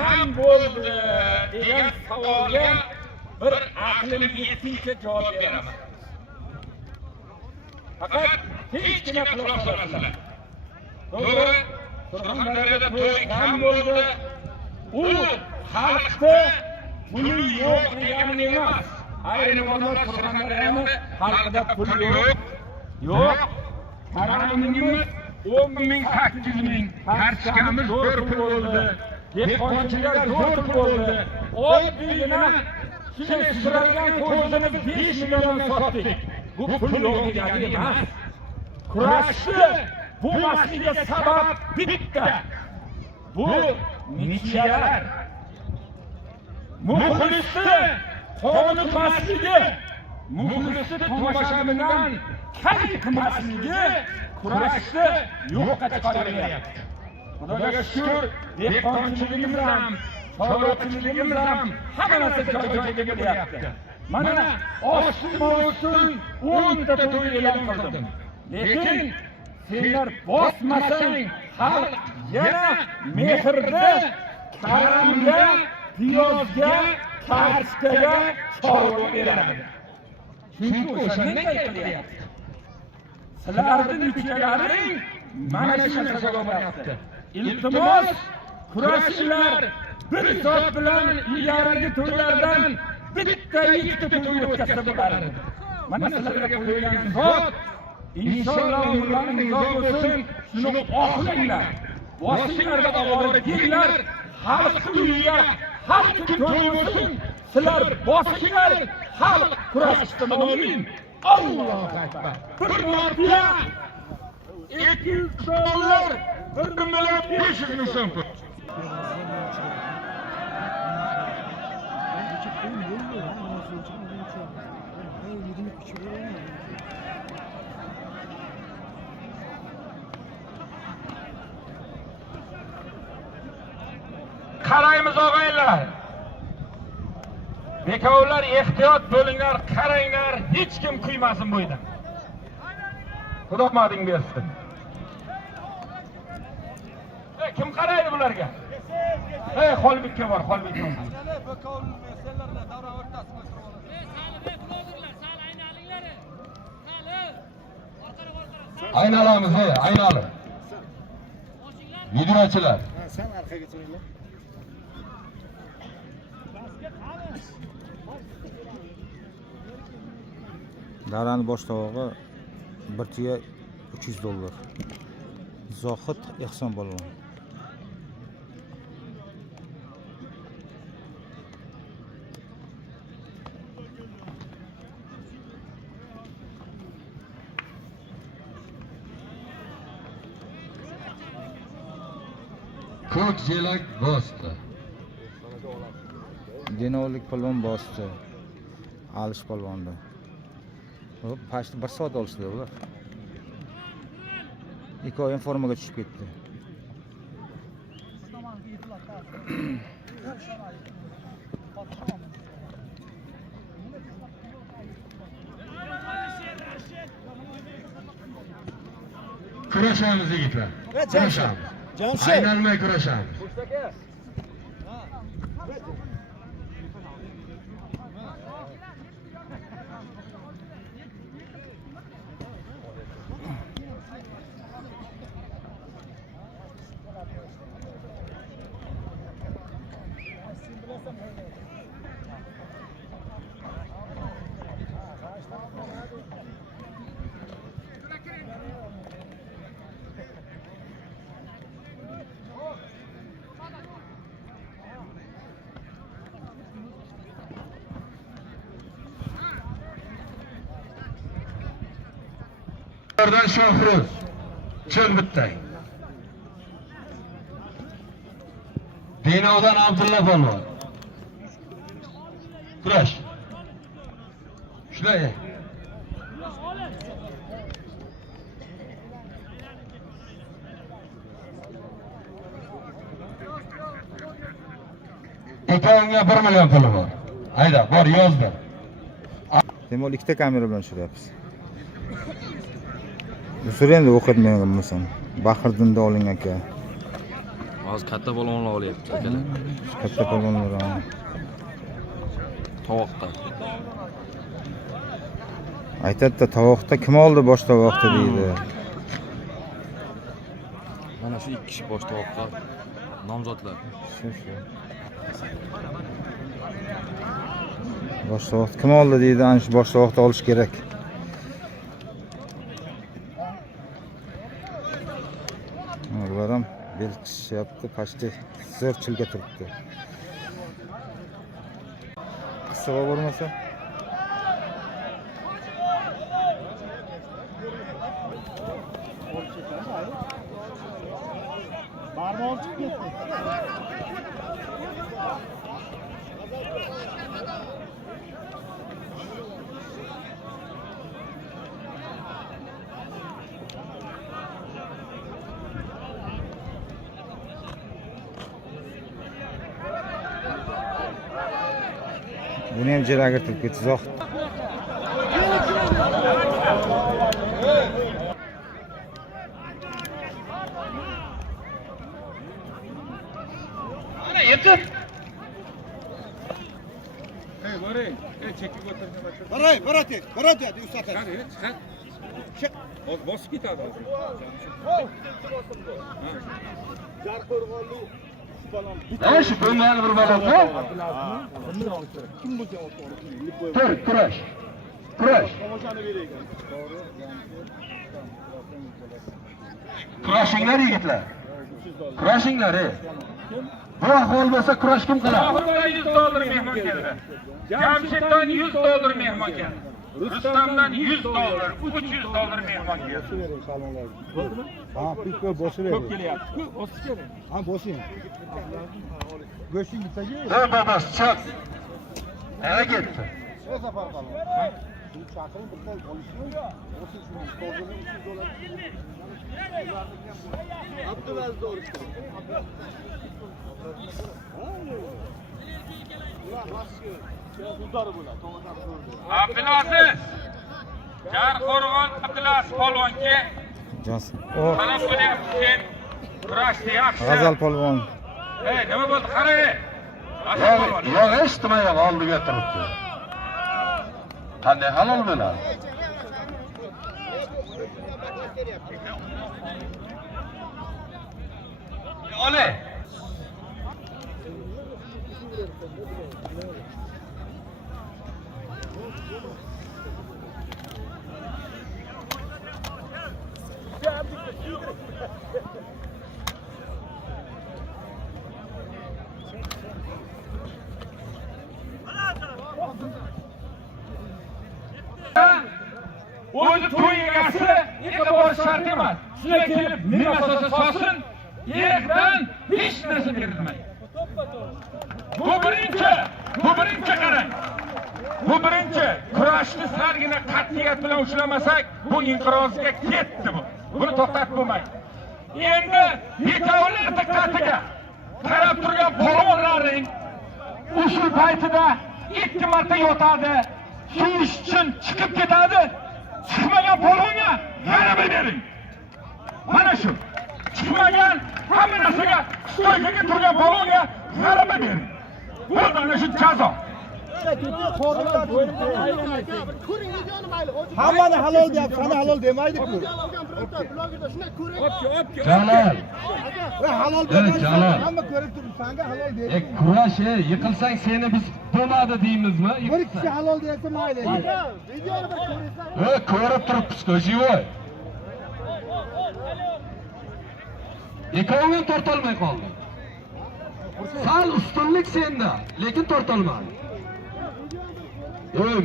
kam bo'ldi degan savolga bir aqlim yetguncha javob beraman. Faqat hechgina quloq solmasizlar. To'g'ri, Surxondaryoda to'y kam bo'ldi. U xalqda puli yo'q degani emas. Ayni vaqtda Surxondaryoning xalqida pul yo'q. Yo'q. Qaramimiz 10.800 ming, kartikamiz zo'r pul bo'ldi. Dehqonchilar zo'r pul bo'ldi. Oddiygina kelishtirilgan qo'shini 5 milliondan sotdik. Bu pul yo'q degani emas. Kurashni bu masalaga sabab bitta. Bu michiyalar. Muxlisni qonun masligi, muxlisni tomoshabindan kay qilmasligi kurashni yo'qqa chiqaryapti. Xudoga shukr, dehqonchiligimiz ham, chorvachiligimiz ham hamma narsa joy-joyiga kelyapti. Mana oshli uchun 10 ta to'y e'lon qildim. Lekin senlar bosmasang, xalq yana mehrda, karamga, piyozga, kartikaga chorva beradi. Chunki o'shandan kelyapti. Sizlarning michiyalaring mana shu narsaga boryapti. Iltimos, kurashinglar bir zot bilan ilgarigi to'ylardan bitta ikkita to'y o'tkazsa bo'ladi. Mana sizlarga qo'yilgan zot inshaalloh umrlaringiz uzoq bo'lsin. Shuni oxlanglar. Boshinglarda oborib kelinglar. Xalq uyiga har kun to'y bo'lsin. Sizlar boshinglar xalq kurashishdan oldin. Allohu akbar. Bir marta 200 dollar 1.5 million so'm. Qaraymiz og'aylar. Bekovlar ehtiyot bo'linglar, qaranglar, hech kim kuymasin bu yerda. Xudo mading bersin. Kim qaraydi bularga? Xolbekka bor, Xolbekka. Aynalamiz, aynalib. Videochilar. Sen arkaga o'ringlar. Davron boshlig'i bir tiya 300 dollar. Zohid Ehson polvon. Ko'k jelak bosdi. Denovlik polvon bosdi. Alish polvonda. Hop, pashti 1 soat olishdi ular. Ikkovi ham formaga tushib ketdi. Kurashamiz yigitlar. Kurashamiz. Aynalmay kurashamiz. Oradan Shohruz, Cho'lbittay. Denovdan Abdulla polvon. Kurash. Shular. To'polga 1 million puli bor. Hayda, bor yozdi. Demak, ikkita kamera bilan tushiryapmiz. Usul endi o'qitmagan bo'lsam. Bahriddinda oling aka. Hozir katta polvonlar olyapti akalar. Katta polvonlar. Tovoqqa. Aytadi tovoqda kim oldi bosh tovoqda deydi. Mana shu 2 kishi bosh tovoqqa nomzodlar. Shu. Bosh tovoqda kim oldi deydi, ana shu bosh tovoqda olish kerak. Ular ham bel qishyapti, pashti zo'r chilga turibdi. Qisqa bo'lmasa buni ham jeraga turib ketdi Zohid. Ana yetib. Boradi, ustata. Chiq. Bosib ketadi hozir. Shu ko'ngilni bir balasi. Tur, kurash. Kurashinglar yigitlar. Kurashinglar. Bu ahvol bo'lsa kurash kim qiladi? Oxirda $100 mehmon keldi. Jamshiddan $100 mehmon keldi. Rustamdan $100, $300 mehmon keldi. Ha, pikko boshi ver. Ko'p kelyapti. O'sish kerak. Ha, boshing. Go'shting bitagi. Bobos, chiq. Nega ketdi? Shu safar qoldi. Bu chaqirim bir qo'l olishmi? O'sha shuni $300. Abdulaziz doğrusu. Abdulaziz. Jarqo'rg'on Abdulaziz polvonga Johnson. talab qilyapti sen kurashni yaxshi. G'azal polvon. Nima bo'ldi? Qara. Yo'q, eshitmay oldiga turibdi. Qanday halol bo'ladi? Ole. O'zi to'y egasi yerga borish shart emas. Sizlar kelib nima so'sa so'sin, yerdan hech narsa berilmaydi. Bu birinchi qarang. Bu birinchi kurashni sargina qat'iyat bilan ushlamasak, bu inqirozga ketdi bu. Buni to'xtatib bo'lmaydi. Endi yetovlar diqqatiga qarab turgan polvonlarning ushul paytida 2 marta yotadi, suvish uchun chiqib ketadi. Chiqmagan polvonga g'alaba bering. Mana shu. Chiqmagan hamma narsaga stoykaga turgan polvonga g'alaba bering. Bu mana shu jazo. Hammani halol deyapti, sana halol demaydi-ku. Jalol. Va halol demaydi. Jalol. Hamma ko'rib turibdi, senga halol deydi. Kurash, yiqilsang seni biz bo'lmadi deymizmi? Bir kishi halol desa mayli. Videoni bir ko'rsan. Ko'rib turibsiz-ku, jivoy. Ikkoving tortolmay qoldi. Sal ustunlik senda, lekin tortolmadi.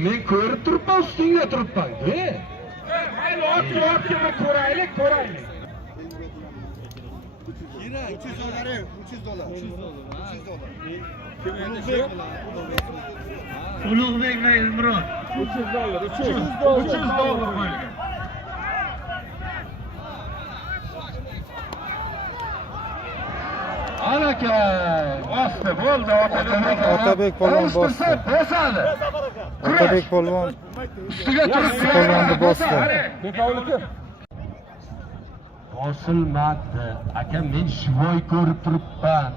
Men ko'rib turibman, ustingda turibman. Mayli, ortga ko'raylik. Yine $300. Ulug'bek va Elmurod $300 qo'yilgan. Anakay, bosdi, bo'ldi. Otabek polvon bosdi. Bosadi. Otabek polvon Ustiga turib polvonni bosdi. bosilmadi. Aka, men shivoy ko'rib turibman.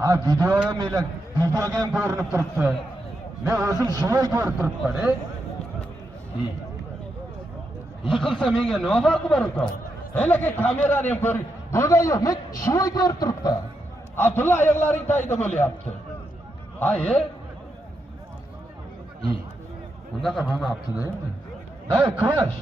Ha, videoga ham ko'rinib turibdi. Men o'zim shivoy ko'rib turibman, Yiqilsa menga nima farqi bor ekan? Aka, kamerani ham ko'ring. Bo'lgan yo'q, men shivoy ko'rib turibman. Abdulla oyoqlaring tagida bo'lyapti. Bunaqa bo'lmabdi-da endi. Kurash.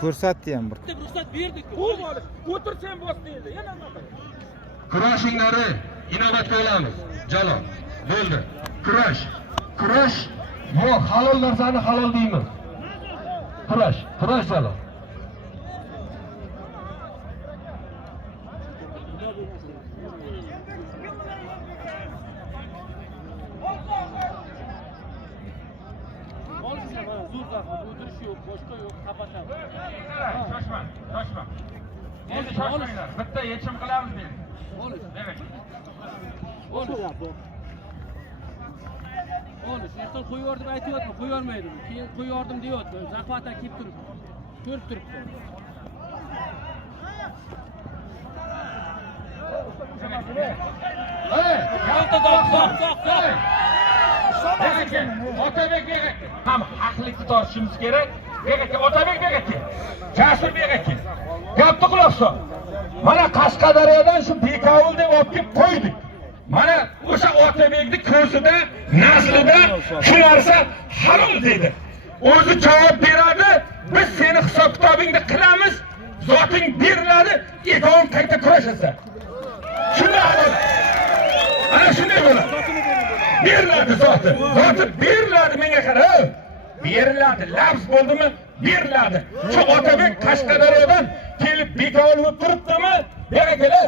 Ko'rsatdi ham bir. Ruxsat berdik. O'tir sen bos deydi. Yana nima? Kurashinglari inobatga olamiz. Jalol. Bo'ldi. Kurash. Yo'q, halol narsani halol deymiz. Kurash Jalol. Shoshma. Endi shoshmanglar. Bitta yechim qilamiz dedi. Demak. Ertan qo'yyordim aytyapti, qo'yormaydim. Keyin qo'yordim deyapti. Zafat aka kelib turibdi. Ko'rib turibdi. Otabekga ham haqlikni tortishimiz kerak. Otabekga Jasur aka. Gapni quloq sol. Mana Qashqadaryodan shu Bekavul deb olib kelib qo'ydik. Mana o'sha Otabekni ko'zida, naslida shu narsa halol dedi. O'zi javob beradi, biz seni hisob kitobingni qilamiz, zoting beriladi, ikkoving qayta kurashasan. Shunday bo'ladi. Ana shunday bo'ladi. Beriladi zoti. Zoti beriladi menga qara. Beriladi. Lafz bo'ldimi? Beriladi. Shu Otabek Qashqadaryodan kelib Bekavul bo'lib turibdimi? Bera kela.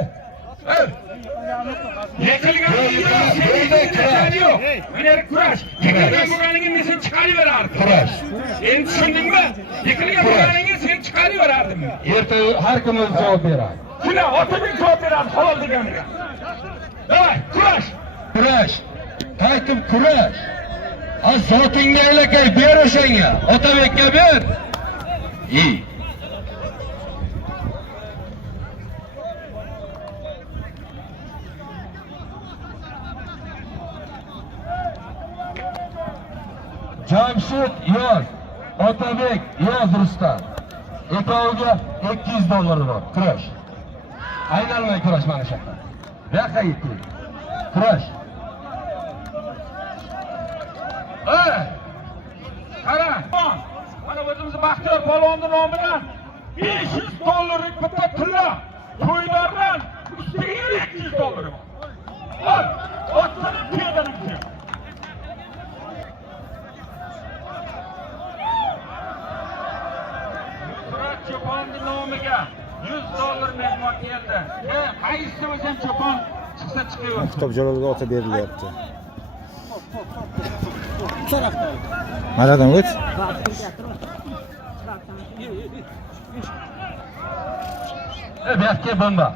Mana kurash. Yiqilgan bo'lganingni sen chiqaraverarding. Kurash. Endi tushundingmi? Yiqilgan bo'lganingni sen chiqaraverarding. Erta har kim o'zi javob beradi. Shuna Otabek javob beradi halol deganiga. Davay, kurash. Qaytib kurash. Zotingni aylakay ber o'shanga. Otabekka ber. Jamshid yoz, Otabek yoz Rustam. Ikkoviga $200 bor. Kurash. Aynalmay kurash mana shu yerda. Bu yoqqa yetdi. Kurash. Qara. Mana o'zimiz Baxtiyor polvonning nomidan $500 bitta tilla to'ylardan ustiga $200 bor. Otni piyodalikka. Cho'ponning nomiga $100 mehmon keldi. Qaysi o'zim cho'pon chiqsa chiqaver. Kitob Jalolga ota berilyapti. Manadan o'ch. Bu yoqqa bomba.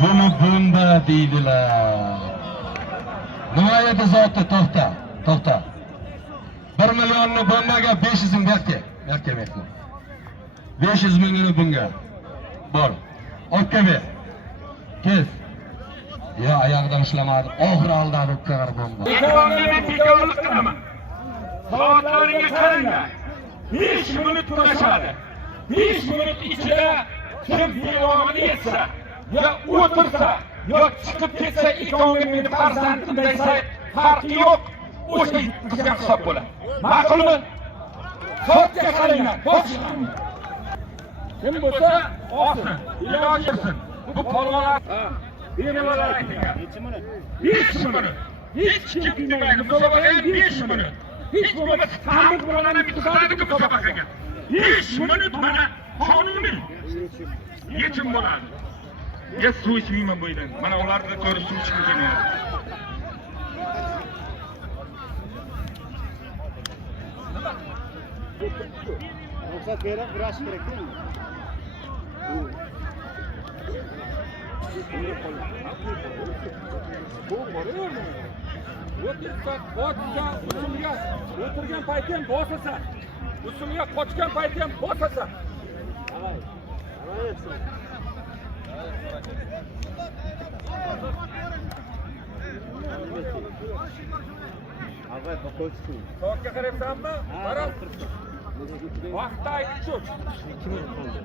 Buni bomba deydilar. Nima edi zoti? To'xta. 1 millionni bombaga 500 ming berdi. 500 mingni bunga. Bor. Olib ber. Kes. Ya oyog'idan ishlamadi. Oxir aldadi ukalar bomba. Men bekorlik qilaman. Soatlaringa qaranglar. 5 minut turashadi. 5 minut ichida kim devomini yetsa, yo o'tirsa, yo chiqib ketsa, ikkovga meni farzandim desa, farqi yo'q. O'sha qizga hisob bo'ladi. Ma'qulmi? Soatga qaranglar. Boshlanadi. Kim bo'lsa, olsin, iloji qilsin. Bu polvonlar bemalol aytgan. 5 minut. Hech kim bilmaydi. Musobaqaga 5 minut. Hech bo'lmasa tanbek bilan bitkazadi musobaqaga. 5 minut mana qonuniy yechim bo'ladi. Men suv ichmayman bu yerdan. Mana ularni ko'rib suv ichib kelyapman. ruxsat berib kurash kerak değil mi? O'tirgan paytim bosasa, usulga qochgan paytim bosasa. Avval qo'ysin. Soatga qarayapsanmi? Qarab. Vaqtda aytib tur. 2 minut qoldi.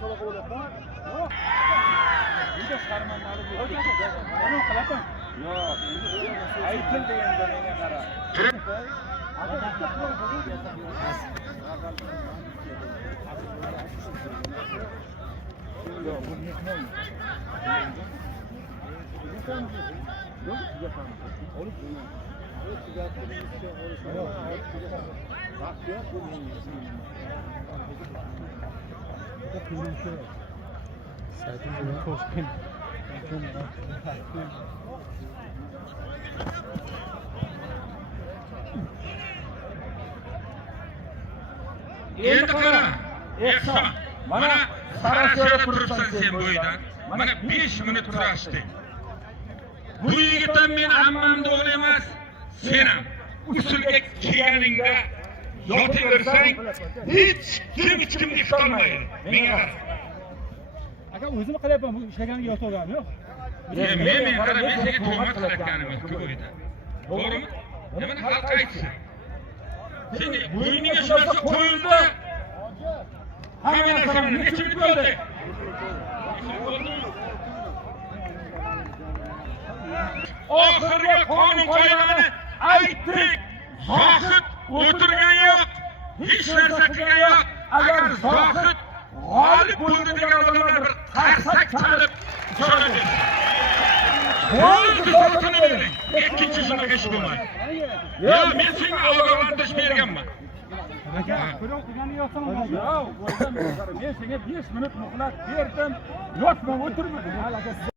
So'la qo'yapman. Yo'q. Uyda farmonlari bu. Nima qilasan? Yo'q. Aytildi endi menga qara. Endi qara. Ehson. Mana Sarasoda turibsan sen bo'yidan. Mana 5 minut kurashding. Bu yigitdan men ammamni o'g'li emas, sen ham usulga kelganingda yotaversang, hech kimni yiqitolmaydi. Menga qara. Aka o'zim qilyapman, bu ishlaganiga yotaverganim yo'q. Men qara, men senga tuhmat qilayotganim yo'q bu yerda. To'g'rimi? Nima xalq aytsin? Sen bo'yniga shu narsa qo'yildi. Hamma narsani necha minut bo'ldi? Oxirgi qonun qoidani aytdik. Zohid o'tirgan yo'q. Hech narsa qilgan yo'q. Agar Zohid g'olib bo'ldi degan odamlar bir qarsak chalib so'radi. Bo'ldi so'rasini bering. Ikkinchi shunaqa ish bo'lmaydi. Yo, men senga ogohlantirish berganman. Aka, ko'rib o'tirgani yo'qsan, yo'q, men senga 5 minut muhlat berdim. Yotma, o'tirma.